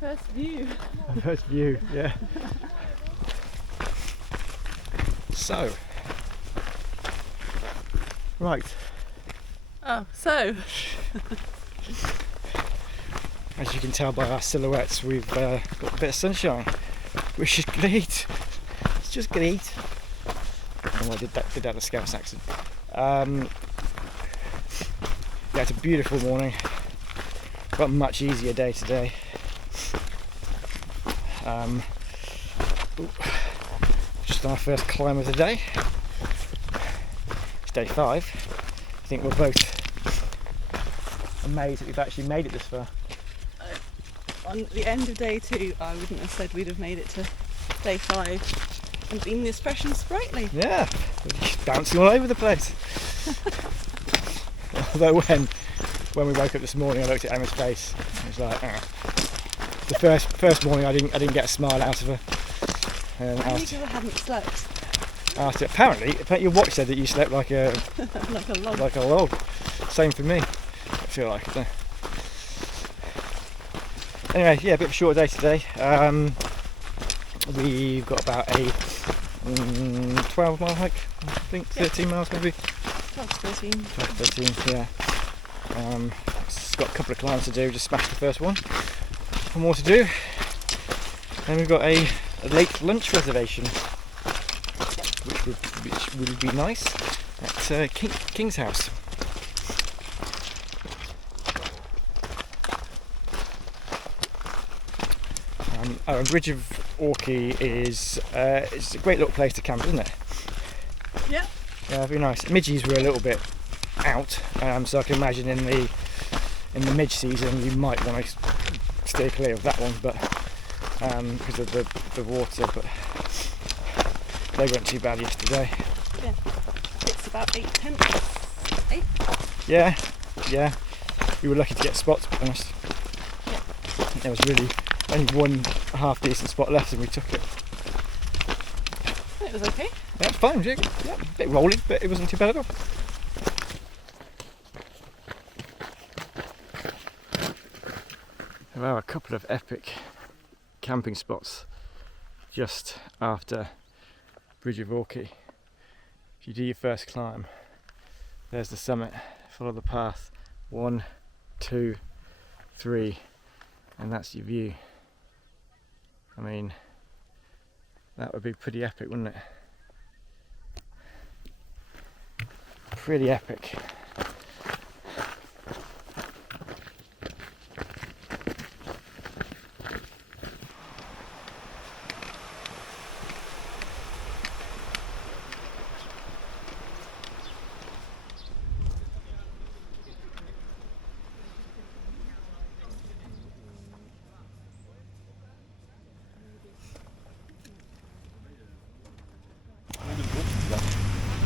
First view. First view, yeah. So, right. Oh, so. As you can tell by our silhouettes, we've got a bit of sunshine, which is great. It's just great. Oh, I did that in a Scouse accent. Yeah, it's a beautiful morning. Got a much easier day today. Just on our first climb of the day. It's day 5. I think we're both amazed that we've actually made it this far. On the end of day 2, I wouldn't have said we'd have made it to day 5 and been this fresh and sprightly. Yeah, we're just bouncing all over the place. Although when we woke up this morning, I looked at Emma's face. And it was like, the first morning, I didn't get a smile out of her. And I knew you hadn't slept. After apparently your watch said that you slept like a like a log. Like a log. Same for me. I feel like it. Anyway, yeah, a bit of a short day today. We've got about a 12-mile hike, I think, 13 miles maybe. 13. 13, yeah. It's got a couple of climbs to do, just smashed the first one. One more to do. Then we've got a late lunch reservation, which would be nice, at Kingshouse. Bridge of Orchy is it's a great little place to camp, isn't it? Yeah. Yeah, very nice. Midges were a little bit out, so I can imagine in the midge season you might want to stay clear of that one, but because of the water. But they weren't too bad yesterday. Yeah. It's about 8 tenths. 8. Yeah. We were lucky to get spots, to be honest. Yeah. There was really only one half decent spot left, and we took it. It was okay. Yeah, it's fine. Yeah, a bit rolling, but it wasn't too bad at all. There are a couple of epic camping spots just after Bridge of Orchy. If you do your first climb, there's the summit. Follow the path. 1, 2, 3, and that's your view. I mean, that would be pretty epic, wouldn't it? Pretty epic.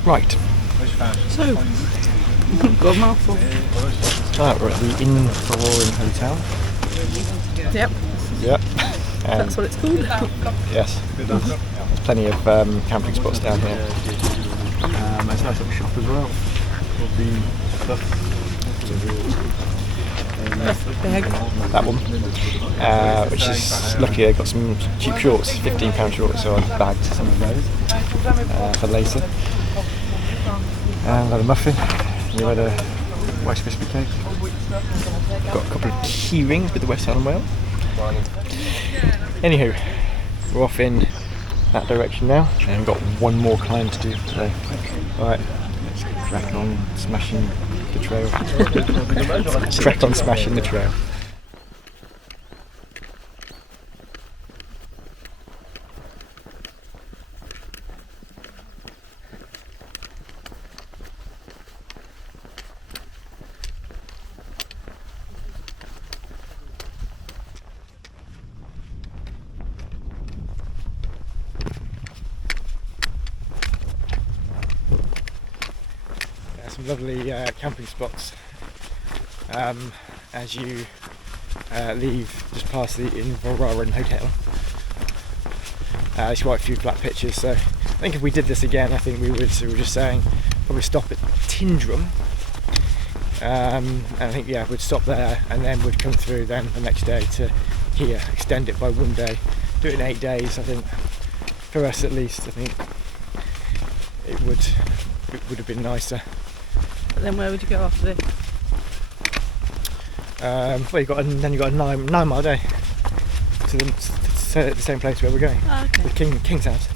Right. So, got a mouthful. We're at the Inveroran Hotel. Yep. Yep. That's what it's called. Yes. There's plenty of camping spots down here. There's a nice little shop as well. That one. Which is lucky, I got some cheap shorts, £15 shorts, so I bagged some of those for later. And had a muffin. You had a Rice Krispie cake. Got a couple of key rings with the West Highland whale. Anywho, we're off in that direction now, and we've got one more climb to do today. Alright, let's crack on smashing the trail. Crack on smashing the trail. Some lovely camping spots as you leave just past the Inveroran Hotel. There's quite a few flat pitches, so I think if we did this again, I think we were just saying probably stop at Tindrum, and I think we'd stop there and then we'd come through then the next day to here, extend it by 1 day, do it in 8 days. I think for us at least, I think it would have been nicer. But then where would you go after this? Well, you've got a 9-mile day to the same place where we're going. Oh, okay. The King's House.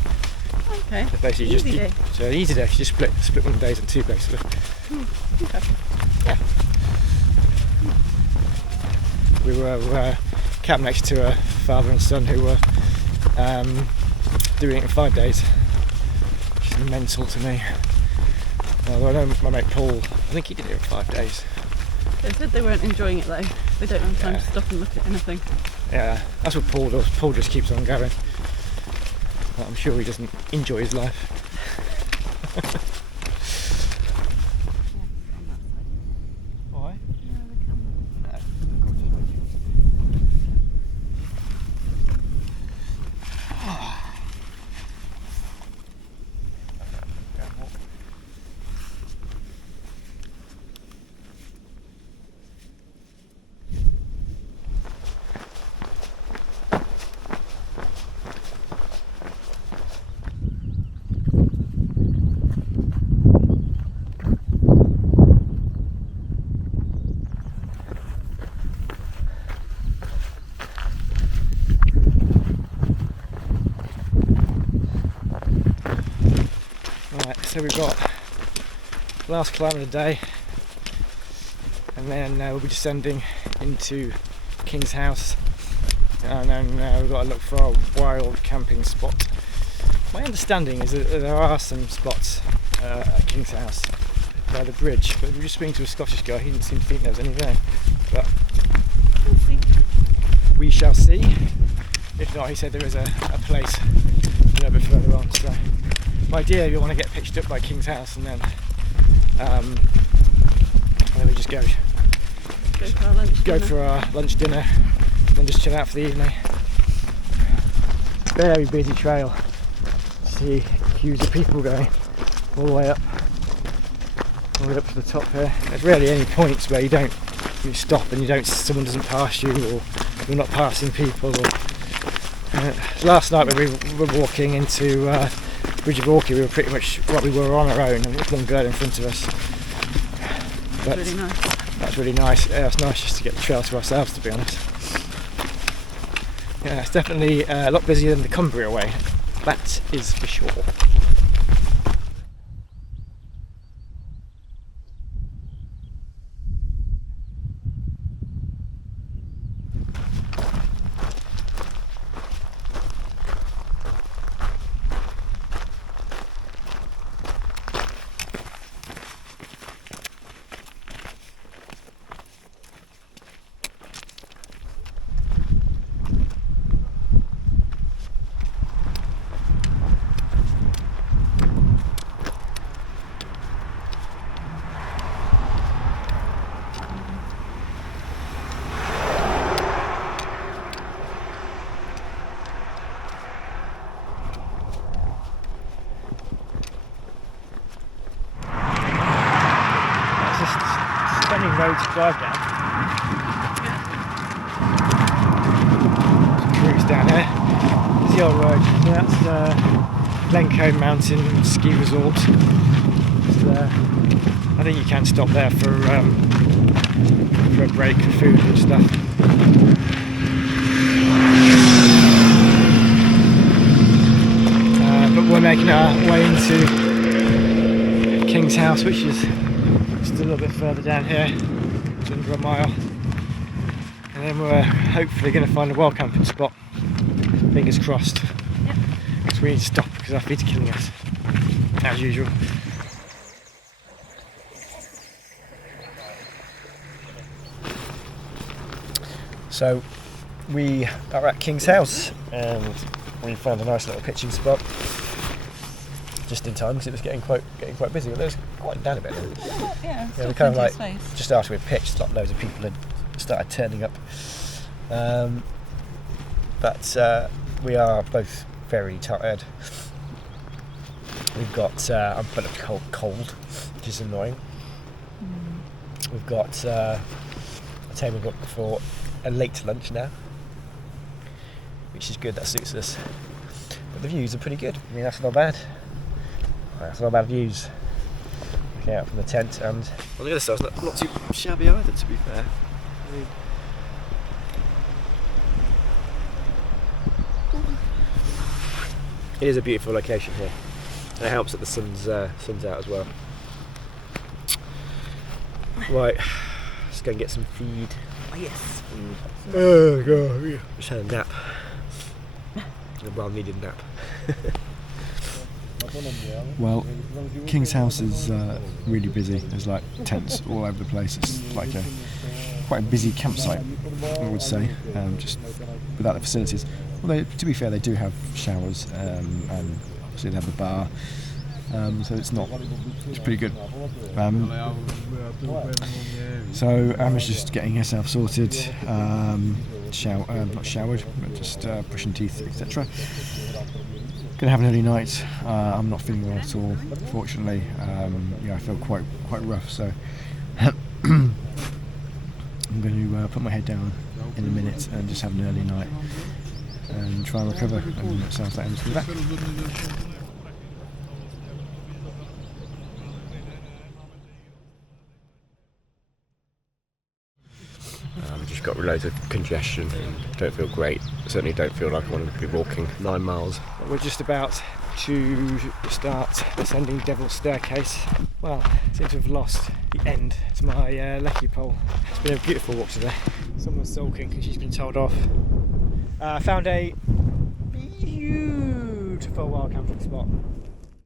Okay. So basically, Easy day. so easy day. You just split 1 days in 2 basically. Okay. Yeah. We were camped next to a father and son who were doing it in 5 days, which is mental to me. Although I know my mate Paul, I think he did it in 5 days. They said they weren't enjoying it though. They don't have time Yeah. to stop and look at anything. Yeah, that's what Paul does. Paul just keeps on going. But I'm sure he doesn't enjoy his life. Why? Right, so we've got last climb of the day, and then we'll be descending into King's House, and then we've got to look for a wild camping spot. My understanding is that there are some spots at King's House by the bridge, but we were just speaking to a Scottish guy, he didn't seem to think there was any there, but We'll see. we shall see. If not, he said there is a place a little bit further on. So my idea, you want to get pitched up by King's House, and then we just go for our lunch. go dinner. for our lunch, dinner, and then just chill out for the evening. Very busy trail. See queues of people going all the way up to the top here. There's rarely any points where you stop and someone doesn't pass you, or you're not passing people. Or last night when we were walking into Bridge of Orchy, we were pretty much we were on our own, and there was one girl in front of us. But Really nice. that's really nice. Yeah, it's nice just to get the trail to ourselves, to be honest. Yeah, it's definitely a lot busier than the Cumbria way. That is for sure. Stunning road to drive down. Cruise down here. There's the old road. So that's Glencoe Mountain Ski Resort. I think you can stop there for a break for food and stuff. But we're making our way into King's House, which is just a little bit further down here. It's under a mile. And then we're hopefully going to find a wild camping spot. Fingers crossed. Yep. Because we need to stop because our feet are killing us, as usual. So we are at King's House and we found a nice little pitching spot just in time because it was getting quite busy. But it was quite down a bit. Yeah, We kind of like just after we pitched, loads of people had started turning up. But we are both very tired. We've got I'm full of cold, which is annoying. We've got a table booked for a late lunch now. which is good, that suits us. But the views are pretty good. I mean, that's not bad. That's not bad views. Looking out from the tent, and on the other side, it's not too shabby either, to be fair. I mean, it is a beautiful location here. And it helps that the sun's out as well. Right, let's go and get some feed. Oh, yes. Oh god, just had a nap. A well-needed nap. Well, King's House is really busy. There's like tents all over the place. It's like quite a busy campsite, I would say, just without the facilities. Although, to be fair, they do have showers and obviously they have the bar, so it's pretty good. So Emma's just getting herself sorted, not showered, but just brushing teeth, etc. Gonna have an early night. I'm not feeling well at all, fortunately. I feel quite rough, so I'm going to put my head down in a minute and just have an early night and try and recover. And it sounds like Emma's coming back. I've just got loads of congestion and don't feel great. Certainly don't feel like I want to be walking 9 miles. We're just about to start ascending Devil's Staircase. Well, I seem to have lost the end to my lecky pole. It's been a beautiful walk today. Someone's sulking because she's been told off. Found a beautiful wild camping spot.